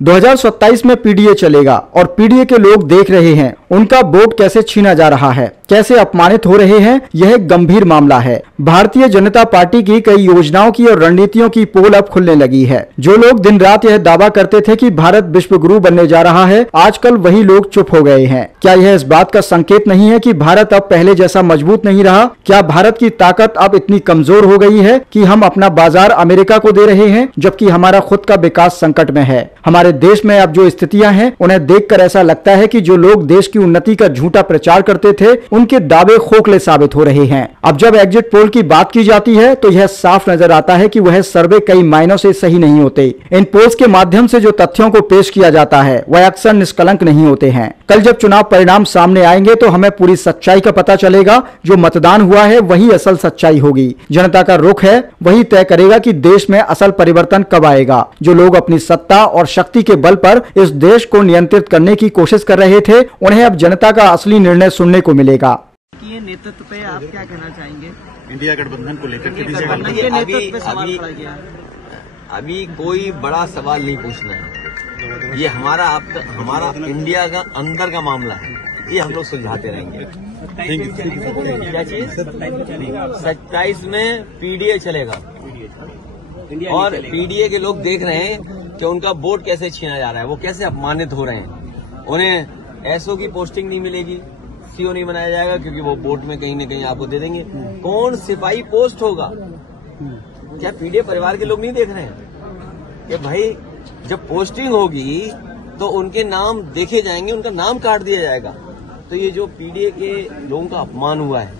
2027 में पीडीए चलेगा और पीडीए के लोग देख रहे हैं उनका वोट कैसे छीना जा रहा है, कैसे अपमानित हो रहे हैं। यह एक गंभीर मामला है। भारतीय जनता पार्टी की कई योजनाओं की और रणनीतियों की पोल अब खुलने लगी है। जो लोग दिन रात यह दावा करते थे कि भारत विश्व गुरु बनने जा रहा है, आजकल वही लोग चुप हो गए हैं। क्या यह इस बात का संकेत नहीं है कि भारत अब पहले जैसा मजबूत नहीं रहा? क्या भारत की ताकत अब इतनी कमजोर हो गई है कि हम अपना बाजार अमेरिका को दे रहे हैं, जबकि हमारा खुद का विकास संकट में है? हमारे देश में अब जो स्थितियां हैं, उन्हें देखकर ऐसा लगता है कि जो लोग देश की उन्नति का झूठा प्रचार करते थे, उनके दावे खोखले साबित हो रहे हैं। अब जब एग्जिट पोल की बात की जाती है तो यह साफ नजर आता है कि वह सर्वे कई मायनों से सही नहीं होते। इन पोल्स के माध्यम से जो तथ्यों को पेश किया जाता है वह अक्सर निष्कलंक नहीं होते हैं। कल जब चुनाव परिणाम सामने आएंगे तो हमें पूरी सच्चाई का पता चलेगा। जो मतदान हुआ है वही असल सच्चाई होगी। जनता का रुख है वही तय करेगा कि देश में असल परिवर्तन कब आएगा। जो लोग अपनी सत्ता और शक्ति के बल पर इस देश को नियंत्रित करने की कोशिश कर रहे थे, उन्हें अब जनता का असली निर्णय सुनने को मिलेगा। ये नेतृत्व पे आप क्या कहना चाहेंगे? इंडिया गठबंधन को लेकर अभी कोई बड़ा सवाल नहीं पूछना है। ये हमारा इंडिया का अंदर का मामला है, ये हम लोग सुलझाते रहेंगे। क्या चीज? 27 में पीडीए चलेगा और पीडीए के लोग देख रहे हैं कि उनका वोट कैसे छीना जा रहा है, वो कैसे अपमानित हो रहे हैं। उन्हें एसओ की पोस्टिंग नहीं मिलेगी, सीओ नहीं बनाया जाएगा क्योंकि वो वोट में कहीं न कहीं आपको दे देंगे। कौन सिपाही पोस्ट होगा? क्या पीडीए परिवार के लोग नहीं देख रहे हैं कि भाई जब पोस्टिंग होगी तो उनके नाम देखे जाएंगे, उनका नाम काट दिया जाएगा। तो ये जो पीडीए के लोगों का अपमान हुआ है,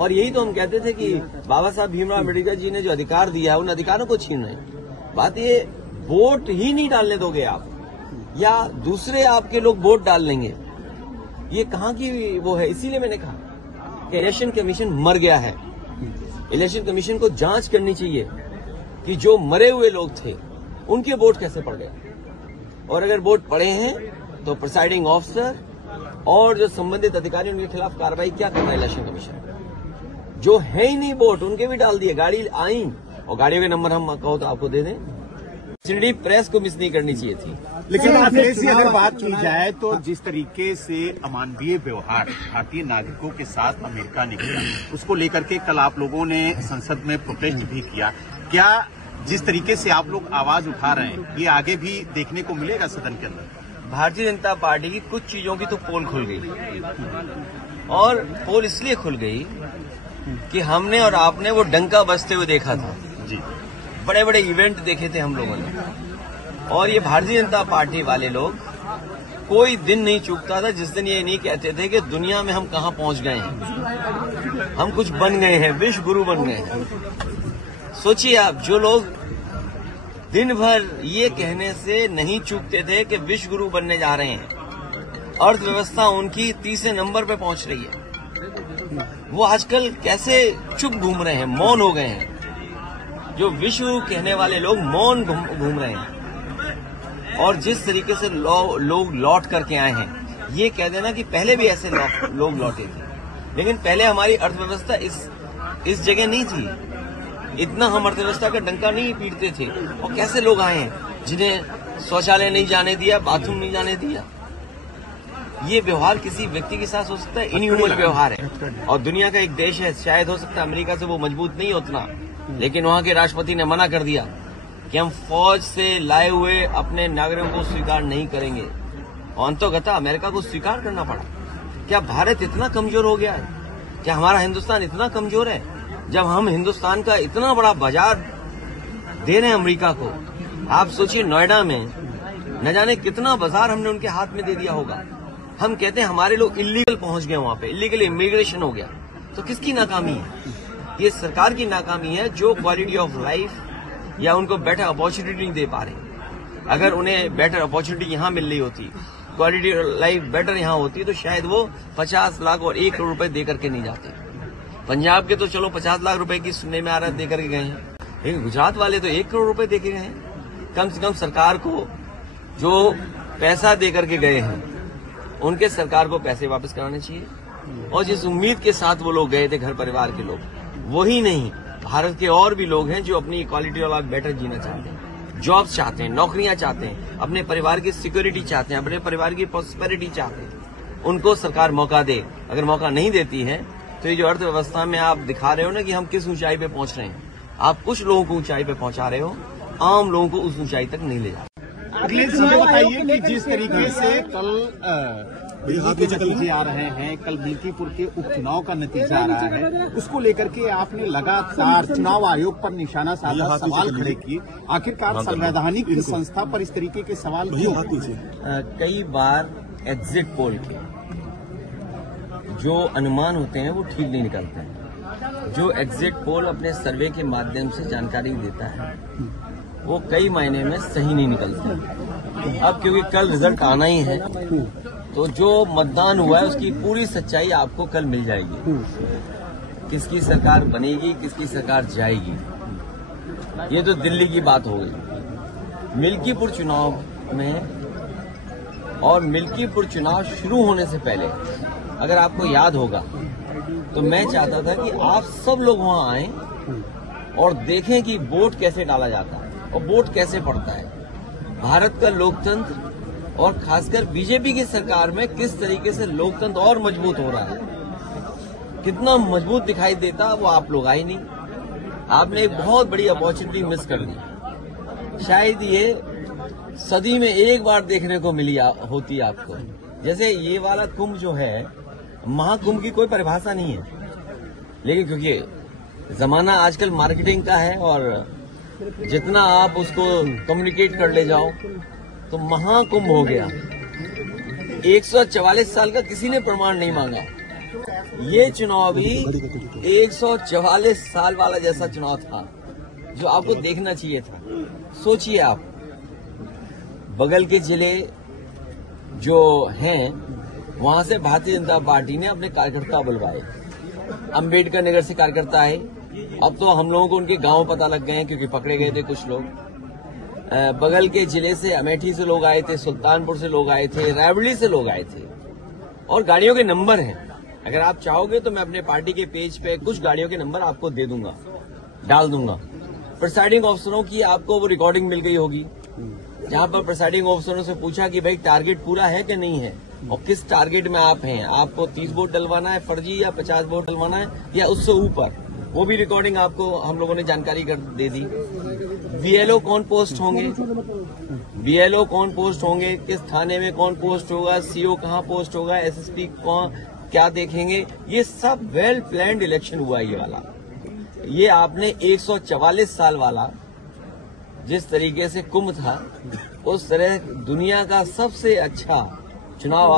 और यही तो हम कहते थे कि बाबा साहब भीमराव अम्बेडकर जी ने जो अधिकार दिया है उन अधिकारों को छीन रहे हैं। बात ये वोट ही नहीं डालने दोगे आप, या दूसरे आपके लोग वोट डाल लेंगे, ये कहाँ की वो है। इसीलिए मैंने कहा कि इलेक्शन कमीशन मर गया है। इलेक्शन कमीशन को जांच करनी चाहिए कि जो मरे हुए लोग थे उनके वोट कैसे पड़ गए, और अगर वोट पड़े हैं तो प्रिसाइडिंग ऑफिसर और जो संबंधित अधिकारी उनके खिलाफ कार्रवाई क्या करना है इलेक्शन कमीशन। जो है ही नहीं वोट उनके भी डाल दिए। गाड़ी आई और गाड़ियों के नंबर हम कहो तो आपको दे दें। सिंडी प्रेस को मिस नहीं करनी चाहिए थी। लेकिन अखिलेश जी, अगर बात की जाए तो जिस तरीके से अमानवीय व्यवहार भारतीय नागरिकों के साथ अमेरिका ने किया, उसको लेकर के कल आप लोगों ने संसद में प्रोटेस्ट भी किया। क्या जिस तरीके से आप लोग आवाज उठा रहे हैं ये आगे भी देखने को मिलेगा सदन के अंदर? भारतीय जनता पार्टी की कुछ चीजों की तो पोल खुल गई, और पोल इसलिए खुल गई कि हमने और आपने वो डंका बजते हुए देखा था जी। बड़े बड़े इवेंट देखे थे हम लोगों ने, और ये भारतीय जनता पार्टी वाले लोग कोई दिन नहीं चूकता था जिस दिन ये नहीं कहते थे कि दुनिया में हम कहां पहुंच गए हैं, हम कुछ बन गए हैं, विश्व गुरु बन गए हैं। सोचिए आप, जो लोग दिन भर ये कहने से नहीं चूकते थे कि विश्व गुरु बनने जा रहे हैं, अर्थव्यवस्था उनकी तीसरे नंबर पे पहुंच रही है, वो आजकल कैसे चुप घूम रहे हैं, मौन हो गए हैं। जो विश्व कहने वाले लोग मौन घूम रहे हैं, और जिस तरीके से लोग लौट करके आए हैं, ये कह देना कि पहले भी ऐसे लोग लौटे थे, लेकिन पहले हमारी अर्थव्यवस्था इस जगह नहीं थी, इतना हम अर्थव्यवस्था का डंका नहीं पीटते थे। और कैसे लोग आए हैं जिन्हें शौचालय नहीं जाने दिया, बाथरूम नहीं जाने दिया। ये व्यवहार किसी व्यक्ति के साथ हो सकता है, इनह्यूमन व्यवहार है। और दुनिया का एक देश है, शायद हो सकता है अमेरिका से वो मजबूत नहीं उतना, लेकिन वहां के राष्ट्रपति ने मना कर दिया कि हम फौज से लाए हुए अपने नागरिकों को स्वीकार नहीं करेंगे, और अंततः अमेरिका को स्वीकार करना पड़ा। क्या भारत इतना कमजोर हो गया है? क्या हमारा हिंदुस्तान इतना कमजोर है जब हम हिंदुस्तान का इतना बड़ा बाजार दे रहे हैं अमेरिका को? आप सोचिए, नोएडा में न जाने कितना बाजार हमने उनके हाथ में दे दिया होगा। हम कहते हैं हमारे लोग इलीगल पहुंच गए, वहां पे इलीगल इमिग्रेशन हो गया। तो किसकी नाकामी है? ये सरकार की नाकामी है, जो क्वालिटी ऑफ लाइफ या उनको बेटर अपॉर्चुनिटी नहीं दे पा रहे। अगर उन्हें बेटर अपॉर्चुनिटी यहां मिल रही होती, क्वालिटी ऑफ लाइफ बेटर यहां होती, तो शायद वो 50 लाख और 1 करोड़ रुपए दे करके नहीं जाते। पंजाब के तो चलो 50 लाख रुपए की सुनने में आ रहा है दे करके गए हैं, लेकिन गुजरात वाले तो 1 करोड़ रुपए दे के गए हैं। कम से कम सरकार को जो पैसा दे करके गए हैं उनके सरकार को पैसे वापस कराने चाहिए, और जिस उम्मीद के साथ वो लोग गए थे, घर परिवार के लोग, वही नहीं, भारत के और भी लोग हैं जो अपनी क्वालिटी ऑफ लाइफ बेटर जीना चाहते हैं। जॉब्स चाहते हैं, नौकरियां चाहते हैं, अपने परिवार की सिक्योरिटी चाहते हैं, अपने परिवार की प्रॉस्पेरिटी चाहते हैं, उनको सरकार मौका दे। अगर मौका नहीं देती है तो ये जो अर्थव्यवस्था में आप दिखा रहे हो ना कि हम किस ऊंचाई पे पहुंच रहे हैं, आप कुछ लोगों को ऊंचाई पे पहुंचा रहे हो, आम लोगों को उस ऊंचाई तक नहीं ले जा रहे। अखिलेश जी बताइए कि जिस तरीके से कल के नतीजे आ रहे हैं, कल मिल्कीपुर के उपचुनाव का नतीजा आ रहा है, उसको लेकर के आपने लगातार चुनाव आयोग पर निशाना साधा, सवाल खड़े किए। आखिरकार संवैधानिक संस्था पर इस तरीके के सवाल क्यों? कई बार एग्जिट पोल के जो अनुमान होते हैं वो ठीक नहीं निकलते हैं। जो एग्जिट पोल अपने सर्वे के माध्यम से जानकारी देता है वो कई मायने में सही नहीं निकलते। अब क्योंकि कल रिजल्ट आना ही है तो जो मतदान हुआ है उसकी पूरी सच्चाई आपको कल मिल जाएगी। किसकी सरकार बनेगी, किसकी सरकार जाएगी, ये तो दिल्ली की बात हो गई। मिल्कीपुर चुनाव में और मिल्कीपुर चुनाव शुरू होने से पहले अगर आपको याद होगा तो मैं चाहता था कि आप सब लोग वहां आएं और देखें कि वोट कैसे डाला जाता है और वोट कैसे पड़ता है। भारत का लोकतंत्र और खासकर बीजेपी की सरकार में किस तरीके से लोकतंत्र और मजबूत हो रहा है, कितना मजबूत दिखाई देता वो आप लोग आए नहीं। आपने एक बहुत बड़ी अपॉर्चुनिटी मिस कर दी। शायद ये सदी में एक बार देखने को मिली होती आपको। जैसे ये वाला कुंभ जो है, महाकुंभ की कोई परिभाषा नहीं है, लेकिन क्योंकि जमाना आजकल मार्केटिंग का है और जितना आप उसको कम्युनिकेट कर ले जाओ तो महाकुंभ हो गया। 144 साल का किसी ने प्रमाण नहीं मांगा। ये चुनाव भी 144 साल वाला जैसा चुनाव था जो आपको देखना चाहिए था। सोचिए आप, बगल के जिले जो हैं वहां से भारतीय जनता पार्टी ने अपने कार्यकर्ता बुलवाए। अंबेडकर नगर से कार्यकर्ता आए। अब तो हम लोगों को उनके गांव पता लग गए हैं क्योंकि पकड़े गए थे कुछ लोग। बगल के जिले से अमेठी से लोग आए थे, सुल्तानपुर से लोग आए थे, रायबरेली से लोग आए थे और गाड़ियों के नंबर हैं। अगर आप चाहोगे तो मैं अपने पार्टी के पेज पे कुछ गाड़ियों के नंबर आपको दे दूंगा, डाल दूंगा। प्रिसाइडिंग अफसरों की आपको वो रिकॉर्डिंग मिल गई होगी जहां पर प्रिसाइडिंग अफसरों से पूछा कि भाई टारगेट पूरा है कि नहीं है और किस टारगेट में आप हैं, आपको 30 वोट डलवाना है फर्जी या 50 वोट डलवाना है या उससे ऊपर। वो भी रिकॉर्डिंग आपको हम लोगों ने जानकारी दे दी। बीएलओ कौन पोस्ट होंगे, किस थाने में कौन पोस्ट होगा, सीओ कहां पोस्ट होगा, एसएसपी कौन क्या देखेंगे, ये सब वेल प्लान्ड इलेक्शन हुआ ये वाला। ये आपने 144 साल वाला जिस तरीके से कुंभ था उस तरह दुनिया का सबसे अच्छा चुनाव